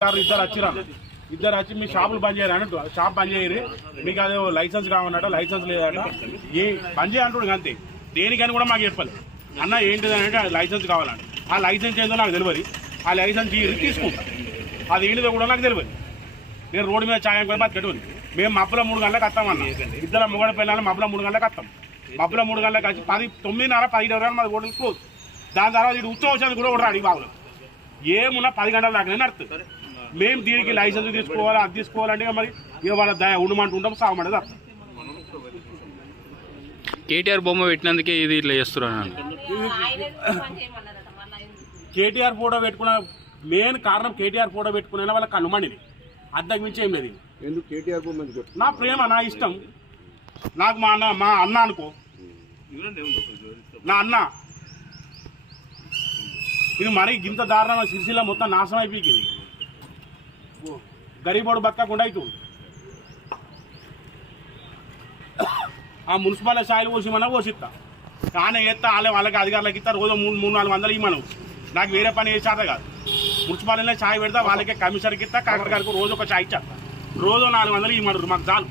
ఇద్దరు వచ్చి మీ షాపులు బంద్ చేయరు అన్నట్టు షాప్ బంద్ చేయరు మీకు అదే లైసెన్స్ కావాలన్నట లైసెన్స్ లేదట ఏ బంద్ చేయంటాడు అంతే దేనికని కూడా మాకు చెప్పాలి అన్న ఏంటిది అంటే లైసెన్స్ కావాలంట ఆ లైసెన్స్ ఏందో నాకు తెలియదు ఆ లైసెన్స్ తీసుకుంటా అది ఏంటిదో కూడా నాకు తెలియదు నేను రోడ్డు మీద ఛాయం కూడా బతికెట్టుకుని మేము మబ్బుల 3 గంటలకు వస్తామన్న ఇద్దరు మొగడ పిల్లలు మబ్బుల 3 గంటలకు వస్తాం మబ్బుల 3 గంటలకు వచ్చి 9:30 10 మాది హోటల్ క్లోజ్ దాని తర్వాత ఇటు ఉత్సవం కూడా కూడా అడిగి బాబులు ఏమున్నా 10 గంటల దాకా నడుతుంది మేము దీనికి లైసెన్స్ తీసుకోవాలి అది తీసుకోవాలంటే మరి ఇక వాళ్ళ దయ ఉండమంటుంటాం సాగమంటే తప్ప కేటీఆర్ బొమ్మ పెట్టినందుకే ఇది ఇట్లా చేస్తున్నాను కేటీఆర్ ఫోటో పెట్టుకున్న మెయిన్ కారణం కేటీఆర్ ఫోటో పెట్టుకునే వాళ్ళకి కనుమండిది అద్దకు మించి ఏం లేదు ఎందుకు కేటీఆర్ బొమ్మ నా ప్రేమ నా ఇష్టం నాకు మా అన్న అనుకో నా అన్న ఇది మరీ ఇంత దారుణమైన సిరిసిల్ల మొత్తం నాశనం అయిపోయింది గరీబోడు బతకకుండా అవుతుంది ఆ మున్సిపాలిటీ స్థాయిలు పోసిమన్నా పోసిస్తా కానీ ఎత్తా వాళ్ళకి అధికారులకు ఇస్తా రోజు 300-400 ఇవ్వను నాకు వేరే పని చేసేత కాదు మున్సిపాలిటీలో ఛాయ్ పెడతా వాళ్ళకే కమిషనర్కి ఇస్తా కలెక్టర్ గారికి రోజు ఒక ఛాయ్ ఇచ్చేస్తా రోజు 400 ఇవ్వమన్నారు మాకు చాలు